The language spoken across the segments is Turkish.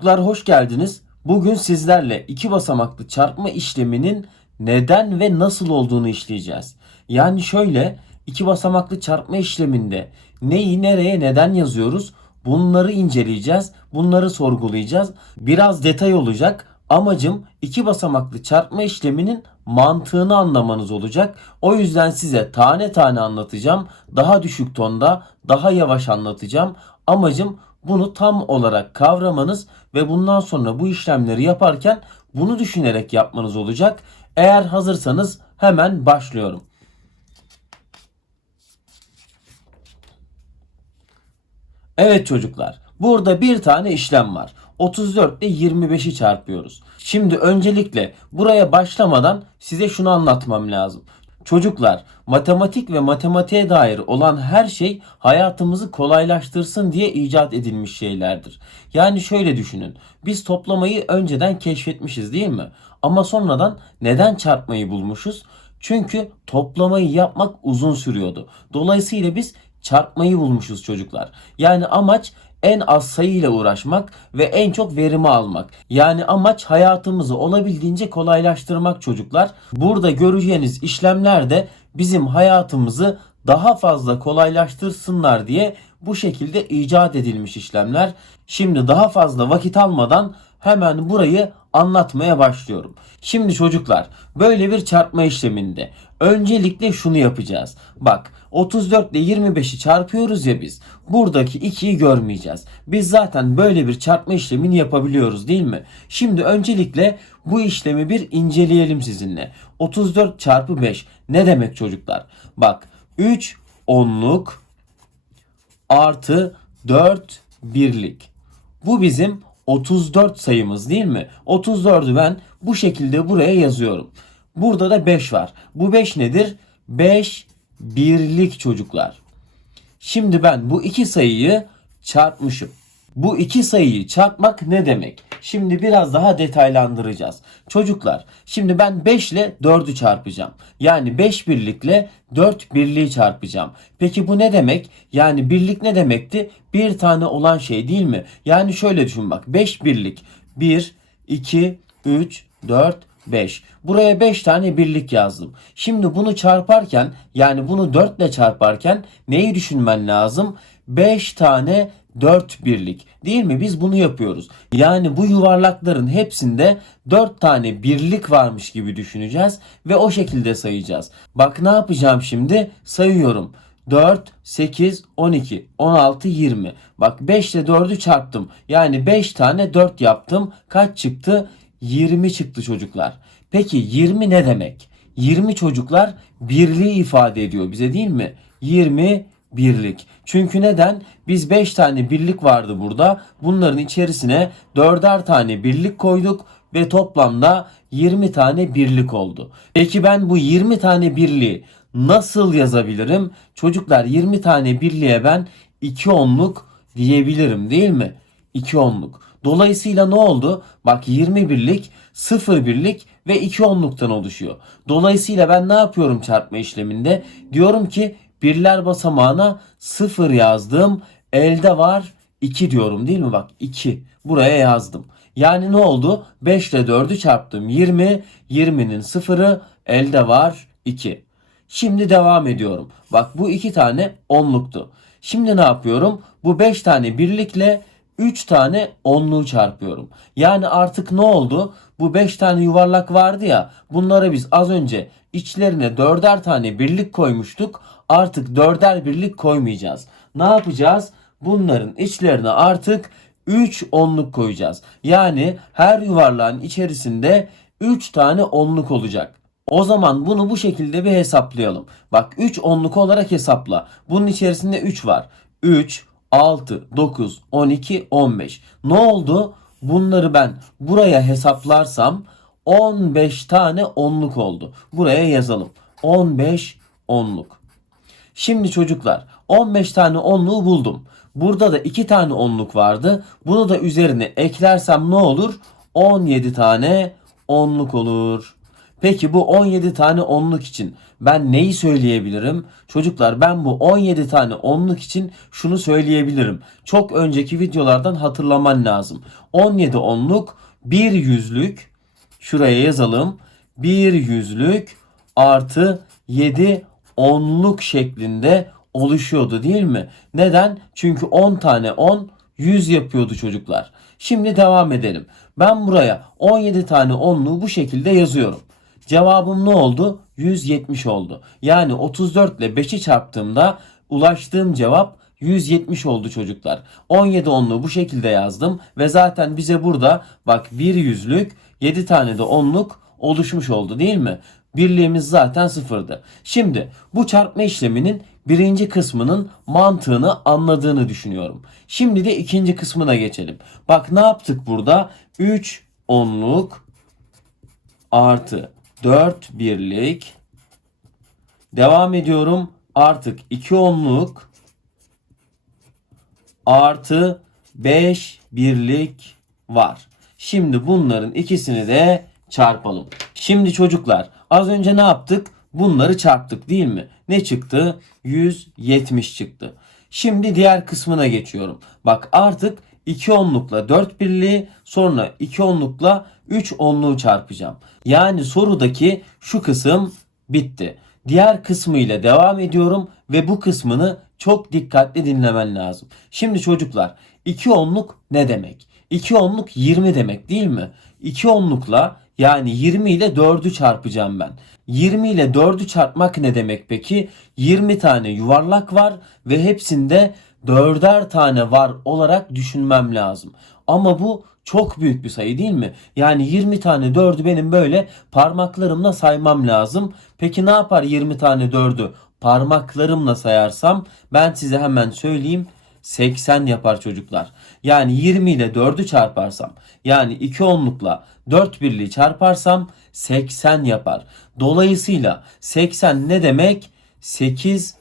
Çocuklar hoş geldiniz. Bugün sizlerle iki basamaklı çarpma işleminin neden ve nasıl olduğunu işleyeceğiz. Yani şöyle iki basamaklı çarpma işleminde neyi nereye neden yazıyoruz bunları inceleyeceğiz. Bunları sorgulayacağız. Biraz detay olacak. Amacım iki basamaklı çarpma işleminin mantığını anlamanız olacak. O yüzden size tane tane anlatacağım. Daha düşük tonda, daha yavaş anlatacağım. Amacım bunu tam olarak kavramanız ve bundan sonra bu işlemleri yaparken bunu düşünerek yapmanız olacak. Eğer hazırsanız hemen başlıyorum. Evet çocuklar, burada bir tane işlem var. 34 ile 25'i çarpıyoruz. Şimdi öncelikle buraya başlamadan size şunu anlatmam lazım. Çocuklar, matematik ve matematiğe dair olan her şey hayatımızı kolaylaştırsın diye icat edilmiş şeylerdir. Yani şöyle düşünün. Biz toplamayı önceden keşfetmişiz değil mi? Ama sonradan neden çarpmayı bulmuşuz? Çünkü toplamayı yapmak uzun sürüyordu. Dolayısıyla biz çarpmayı bulmuşuz çocuklar. Yani amaç en az sayıyla uğraşmak ve en çok verimi almak. Yani amaç hayatımızı olabildiğince kolaylaştırmak çocuklar. Burada göreceğiniz işlemler de bizim hayatımızı daha fazla kolaylaştırsınlar diye bu şekilde icat edilmiş işlemler. Şimdi daha fazla vakit almadan hemen burayı anlatmaya başlıyorum. Şimdi çocuklar böyle bir çarpma işleminde öncelikle şunu yapacağız. Bak 34 ile 25'i çarpıyoruz ya biz. Buradaki 2'yi görmeyeceğiz. Biz zaten böyle bir çarpma işlemini yapabiliyoruz değil mi? Şimdi öncelikle bu işlemi bir inceleyelim sizinle. 34 çarpı 5 ne demek çocuklar? Bak 3 onluk artı 4 birlik. Bu bizim 34 sayımız değil mi? 34'ü ben bu şekilde buraya yazıyorum. Burada da 5 var. Bu 5 nedir? 5 birlik çocuklar. Şimdi ben bu iki sayıyı çarpmışım. Bu iki sayıyı çarpmak ne demek? Şimdi biraz daha detaylandıracağız. Çocuklar şimdi ben 5 ile 4'ü çarpacağım. Yani 5 birlikle 4 birliği çarpacağım. Peki bu ne demek? Yani birlik ne demekti? Bir tane olan şey değil mi? Yani şöyle düşün bak 5 birlik 1, 2, 3, 4, 5. Buraya 5 tane birlik yazdım. Şimdi bunu çarparken yani bunu 4 ile çarparken neyi düşünmen lazım? 5 tane 4 birlik. Değil mi? Biz bunu yapıyoruz. Yani bu yuvarlakların hepsinde 4 tane birlik varmış gibi düşüneceğiz ve o şekilde sayacağız. Bak ne yapacağım şimdi? Sayıyorum. 4, 8, 12, 16, 20. Bak 5 ile 4'ü çarptım. Yani 5 tane 4 yaptım. Kaç çıktı? 20 çıktı çocuklar. Peki 20 ne demek? 20 çocuklar birliği ifade ediyor bize değil mi? 20 birlik. Çünkü neden? Biz 5 tane birlik vardı burada. Bunların içerisine 4'er tane birlik koyduk ve toplamda 20 tane birlik oldu. Peki ben bu 20 tane birliği nasıl yazabilirim? Çocuklar 20 tane birliğe ben 2 onluk diyebilirim değil mi? 2 onluk. Dolayısıyla ne oldu? Bak 20 birlik, 0 birlik ve 2 onluktan oluşuyor. Dolayısıyla ben ne yapıyorum çarpma işleminde? Diyorum ki birler basamağına 0 yazdım. Elde var 2 diyorum değil mi? Bak 2. Buraya yazdım. Yani ne oldu? 5 ile 4'ü çarptım. 20. 20'nin 0'ı elde var 2. Şimdi devam ediyorum. Bak bu iki tane onluktu. Şimdi ne yapıyorum? Bu 5 tane birlikle 3 tane onluğu çarpıyorum. Yani artık ne oldu? Bu 5 tane yuvarlak vardı ya. Bunlara biz az önce içlerine 4'er tane birlik koymuştuk. Artık 4'er birlik koymayacağız. Ne yapacağız? Bunların içlerine artık 3 onluk koyacağız. Yani her yuvarlağın içerisinde 3 tane onluk olacak. O zaman bunu bu şekilde bir hesaplayalım. Bak 3 onluk olarak hesapla. Bunun içerisinde 3 var. 3, 6, 9, 12, 15. Ne oldu? Bunları ben buraya hesaplarsam 15 tane onluk oldu. Buraya yazalım. 15 onluk. Şimdi çocuklar 15 tane onluğu buldum. Burada da 2 tane onluk vardı. Bunu da üzerine eklersem ne olur? 17 tane onluk olur. Peki bu 17 tane onluk için ben neyi söyleyebilirim? Çocuklar ben bu 17 tane onluk için şunu söyleyebilirim. Çok önceki videolardan hatırlaman lazım. 17 onluk bir yüzlük şuraya yazalım. Bir yüzlük artı 7 onluk şeklinde oluşuyordu değil mi? Neden? Çünkü 10 tane 10 100 yapıyordu çocuklar. Şimdi devam edelim. Ben buraya 17 tane onluğu bu şekilde yazıyorum. Cevabım ne oldu? 170 oldu. Yani 34 ile 5'i çarptığımda ulaştığım cevap 170 oldu çocuklar. 17 onluğu bu şekilde yazdım ve zaten bize burada bak bir yüzlük 7 tane de onluk oluşmuş oldu değil mi? Birliğimiz zaten sıfırdı. Şimdi bu çarpma işleminin birinci kısmının mantığını anladığını düşünüyorum. Şimdi de ikinci kısmına geçelim. Bak ne yaptık burada? 3 onluk artı 4 birlik devam ediyorum. Artık 2 onluk artı 5 birlik var. Şimdi bunların ikisini de çarpalım. Şimdi çocuklar az önce ne yaptık? Bunları çarptık değil mi? Ne çıktı? 170 çıktı. Şimdi diğer kısmına geçiyorum. Bak artık 2 onlukla 4 birliği sonra 2 onlukla 3 onluğu çarpacağım. Yani sorudaki şu kısım bitti. Diğer kısmı ile devam ediyorum ve bu kısmını çok dikkatli dinlemen lazım. Şimdi çocuklar 2 onluk ne demek? 2 onluk 20 demek değil mi? 2 onlukla yani 20 ile 4'ü çarpacağım ben. 20 ile 4'ü çarpmak ne demek peki? 20 tane yuvarlak var ve hepsinde dörder tane var olarak düşünmem lazım. Ama bu çok büyük bir sayı değil mi? Yani 20 tane 4'ü benim böyle parmaklarımla saymam lazım. Peki ne yapar 20 tane 4'ü parmaklarımla sayarsam ben size hemen söyleyeyim 80 yapar çocuklar. Yani 20 ile 4'ü çarparsam yani 2 onlukla 4 birliği çarparsam 80 yapar. Dolayısıyla 80 ne demek? 8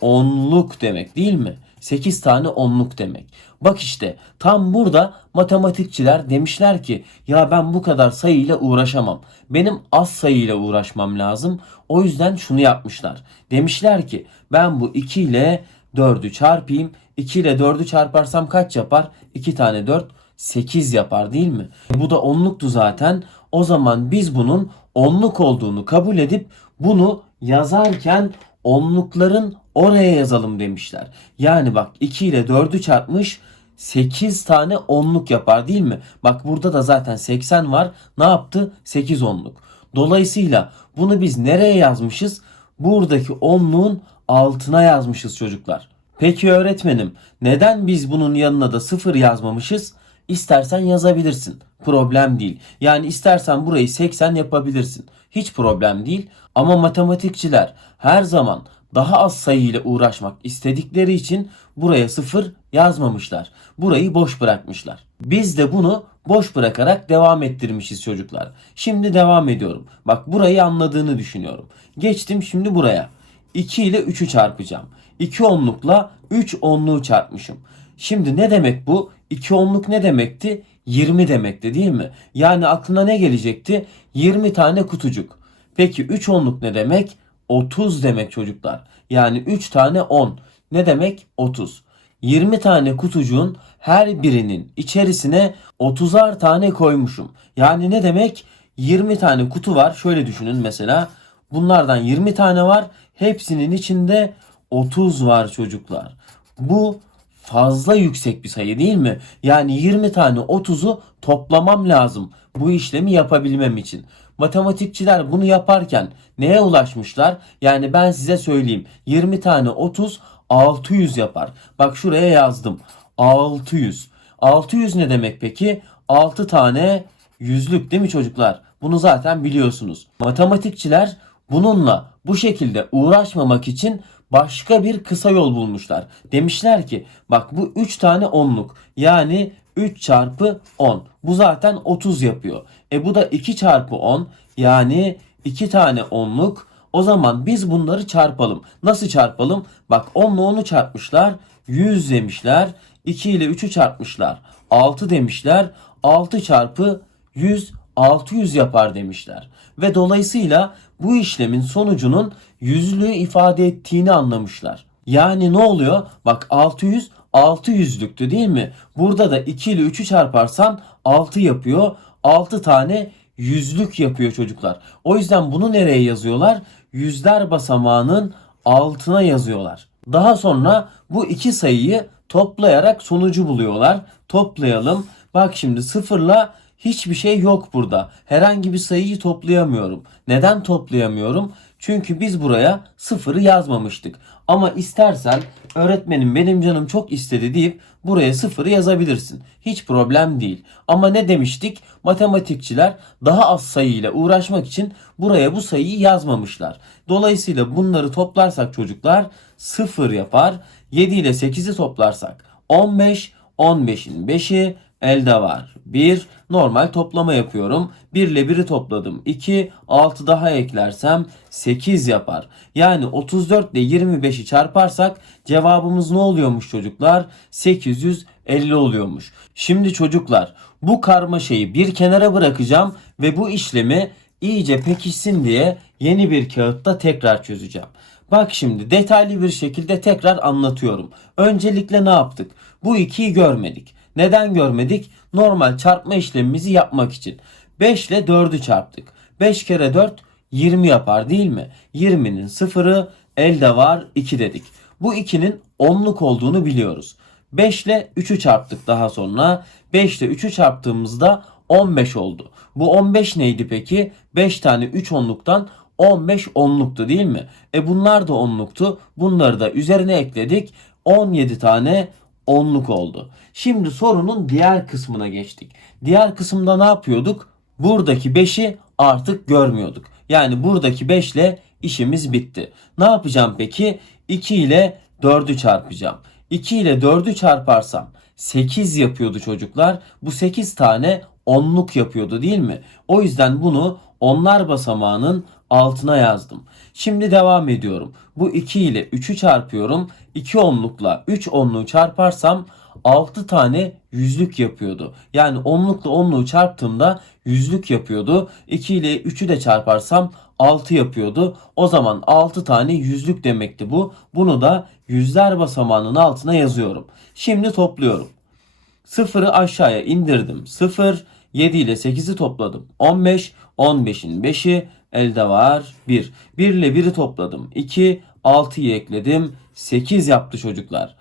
onluk demek değil mi? 8 tane onluk demek. Bak işte tam burada matematikçiler demişler ki ya ben bu kadar sayıyla uğraşamam. Benim az sayıyla uğraşmam lazım. O yüzden şunu yapmışlar. Demişler ki ben bu 2 ile 4'ü çarpayım. 2 ile 4'ü çarparsam kaç yapar? 2 tane 4 8 yapar değil mi? Bu da onluktu zaten. O zaman biz bunun onluk olduğunu kabul edip bunu yazarken onlukların oraya yazalım demişler. Yani bak 2 ile 4'ü çarpmış 8 tane onluk yapar değil mi? Bak burada da zaten 80 var. Ne yaptı? 8 onluk. Dolayısıyla bunu biz nereye yazmışız? Buradaki onluğun altına yazmışız çocuklar. Peki öğretmenim neden biz bunun yanına da 0 yazmamışız? İstersen yazabilirsin. Problem değil. Yani istersen burayı 80 yapabilirsin. Hiç problem değil. Ama matematikçiler her zaman daha az sayı ile uğraşmak istedikleri için buraya 0 yazmamışlar. Burayı boş bırakmışlar. Biz de bunu boş bırakarak devam ettirmişiz çocuklar. Şimdi devam ediyorum. Bak burayı anladığını düşünüyorum. Geçtim şimdi buraya. 2 ile 3'ü çarpacağım. 2 onlukla 3 onluğu çarpmışım. Şimdi ne demek bu? 2 onluk ne demekti? 20 demekti değil mi? Yani aklına ne gelecekti? 20 tane kutucuk. Peki 3 onluk ne demek? 30 demek çocuklar. Yani 3 tane 10. Ne demek? 30. 20 tane kutucuğun her birinin içerisine 30'ar tane koymuşum. Yani ne demek? 20 tane kutu var. Şöyle düşünün mesela. Bunlardan 20 tane var. Hepsinin içinde 30 var çocuklar. Bu fazla yüksek bir sayı değil mi? Yani 20 tane 30'u toplamam lazım bu işlemi yapabilmem için. Matematikçiler bunu yaparken neye ulaşmışlar? Yani ben size söyleyeyim. 20 tane 30 600 yapar. Bak şuraya yazdım. 600. 600 ne demek peki? 6 tane yüzlük değil mi çocuklar? Bunu zaten biliyorsunuz. Matematikçiler bununla bu şekilde uğraşmamak için başka bir kısa yol bulmuşlar. Demişler ki bak bu 3 tane onluk yani 3 çarpı 10. Bu zaten 30 yapıyor. E bu da 2 çarpı 10 yani 2 tane onluk. O zaman biz bunları çarpalım. Nasıl çarpalım? Bak 10 ile 10'u çarpmışlar. 100 demişler. 2 ile 3'ü çarpmışlar. 6 demişler. 6 çarpı 100 600 yapar demişler. Ve dolayısıyla bu işlemin sonucunun yüzlüğü ifade ettiğini anlamışlar. Yani ne oluyor? Bak 600 600'lüktü değil mi? Burada da 2 ile 3'ü çarparsan 6 yapıyor. 6 tane yüzlük yapıyor çocuklar. O yüzden bunu nereye yazıyorlar? Yüzler basamağının altına yazıyorlar. Daha sonra bu iki sayıyı toplayarak sonucu buluyorlar. Toplayalım. Bak şimdi sıfırla hiçbir şey yok burada. Herhangi bir sayıyı toplayamıyorum. Neden toplayamıyorum? Çünkü biz buraya sıfırı yazmamıştık. Ama istersen öğretmenim benim canım çok istedi deyip buraya sıfırı yazabilirsin. Hiç problem değil. Ama ne demiştik? Matematikçiler daha az sayıyla uğraşmak için buraya bu sayıyı yazmamışlar. Dolayısıyla bunları toplarsak çocuklar 0 yapar. 7 ile 8'i toplarsak 15, 15'in 5'i elde var. 1 normal toplama yapıyorum. 1 ile 1'i topladım. 2 6 daha eklersem 8 yapar. Yani 34 ile 25'i çarparsak cevabımız ne oluyormuş çocuklar? 850 oluyormuş. Şimdi çocuklar bu karmaşayı bir kenara bırakacağım ve bu işlemi iyice pekişsin diye yeni bir kağıtta tekrar çözeceğim. Bak şimdi detaylı bir şekilde tekrar anlatıyorum. Öncelikle ne yaptık? Bu ikiyi görmedik. Neden görmedik? Normal çarpma işlemimizi yapmak için. 5 ile 4'ü çarptık. 5 kere 4 20 yapar değil mi? 20'nin sıfırı elde var 2 dedik. Bu 2'nin onluk olduğunu biliyoruz. 5 ile 3'ü çarptık daha sonra. 5 ile 3'ü çarptığımızda 15 oldu. Bu 15 neydi peki? 5 tane 3 onluktan 15 onluktu değil mi? E bunlar da onluktu. Bunları da üzerine ekledik. 17 tane onluk oldu. Şimdi sorunun diğer kısmına geçtik. Diğer kısımda ne yapıyorduk? Buradaki 5'i artık görmüyorduk. Yani buradaki 5 ile işimiz bitti. Ne yapacağım peki? 2 ile 4'ü çarpacağım. 2 ile 4'ü çarparsam 8 yapıyordu çocuklar. Bu 8 tane onluk yapıyordu değil mi? O yüzden bunu onlar basamağının altına yazdım. Şimdi devam ediyorum. Bu 2 ile 3'ü çarpıyorum. 2 onlukla 3 onluğu çarparsam 6 tane yüzlük yapıyordu. Yani onlukla onluğu çarptığımda yüzlük yapıyordu. 2 ile 3'ü de çarparsam 6 yapıyordu. O zaman 6 tane yüzlük demekti bu. Bunu da yüzler basamağının altına yazıyorum. Şimdi topluyorum. Sıfırı aşağıya indirdim. 0, 7 ile 8'i topladım. 15, 15'in 5'i elde var 1. 1 ile 1'i topladım. 2, 6'yı ekledim. 8 yaptı çocuklar.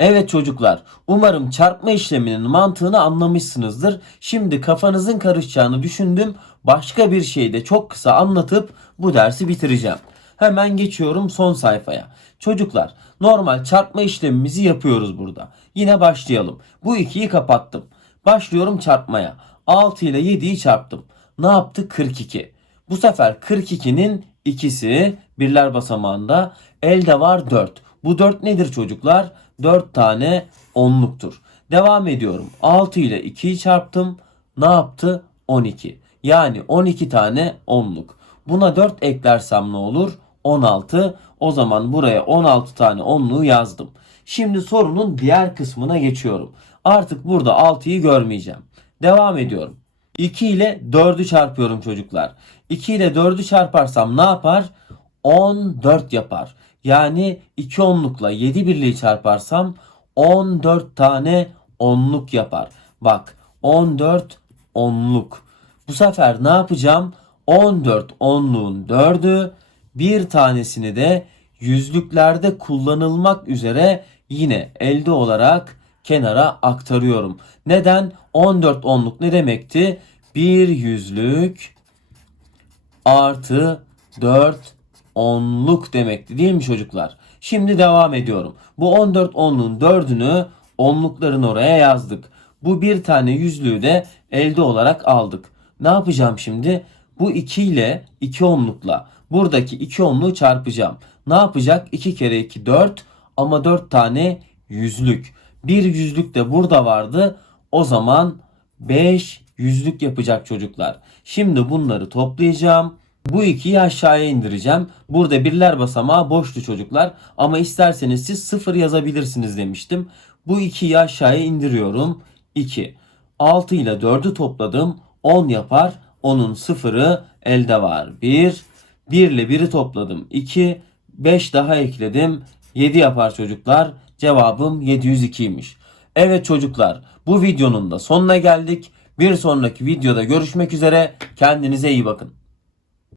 Evet çocuklar, umarım çarpma işleminin mantığını anlamışsınızdır. Şimdi kafanızın karışacağını düşündüm. Başka bir şeyi de çok kısa anlatıp bu dersi bitireceğim. Hemen geçiyorum son sayfaya. Çocuklar, normal çarpma işlemimizi yapıyoruz burada. Yine başlayalım. Bu ikiyi kapattım. Başlıyorum çarpmaya. 6 ile 7'yi çarptım. Ne yaptı? 42. Bu sefer 42'nin ikisi birler basamağında. Elde var 4. Bu 4 nedir çocuklar? 4 tane onluktur. Devam ediyorum. 6 ile 2'yi çarptım. Ne yaptı? 12. Yani 12 tane onluk. Buna 4 eklersem ne olur? 16. O zaman buraya 16 tane onluğu yazdım. Şimdi sorunun diğer kısmına geçiyorum. Artık burada 6'yı görmeyeceğim. Devam ediyorum. 2 ile 4'ü çarpıyorum çocuklar. 2 ile 4'ü çarparsam ne yapar? 14 yapar. Yani 2 onlukla 7 birliği çarparsam 14 tane onluk yapar. Bak 14 onluk. Bu sefer ne yapacağım? 14 onluğun 4'ü bir tanesini de yüzlüklerde kullanılmak üzere yine elde olarak kenara aktarıyorum. Neden? 14 onluk ne demekti? Bir yüzlük artı 4 onluk demekti değil mi çocuklar? Şimdi devam ediyorum. Bu 14 onluğun 4'ünü onlukların oraya yazdık. Bu bir tane yüzlüğü de elde olarak aldık. Ne yapacağım şimdi? Bu 2 ile 2 onlukla buradaki 2 onluğu çarpacağım. Ne yapacak? 2 kere 2 4 ama 4 tane yüzlük. Bir yüzlük de burada vardı. O zaman 5 yüzlük yapacak çocuklar. Şimdi bunları toplayacağım. Bu ikiyi aşağıya indireceğim. Burada birler basamağı boştu çocuklar. Ama isterseniz siz sıfır yazabilirsiniz demiştim. Bu ikiyi aşağıya indiriyorum. 2. 6 ile 4'ü topladım. 10 yapar. Onun sıfırı elde var. 1. 1 ile 1'i topladım. 2. 5 daha ekledim. 7 yapar çocuklar. Cevabım 702'ymiş. Evet çocuklar bu videonun da sonuna geldik. Bir sonraki videoda görüşmek üzere. Kendinize iyi bakın.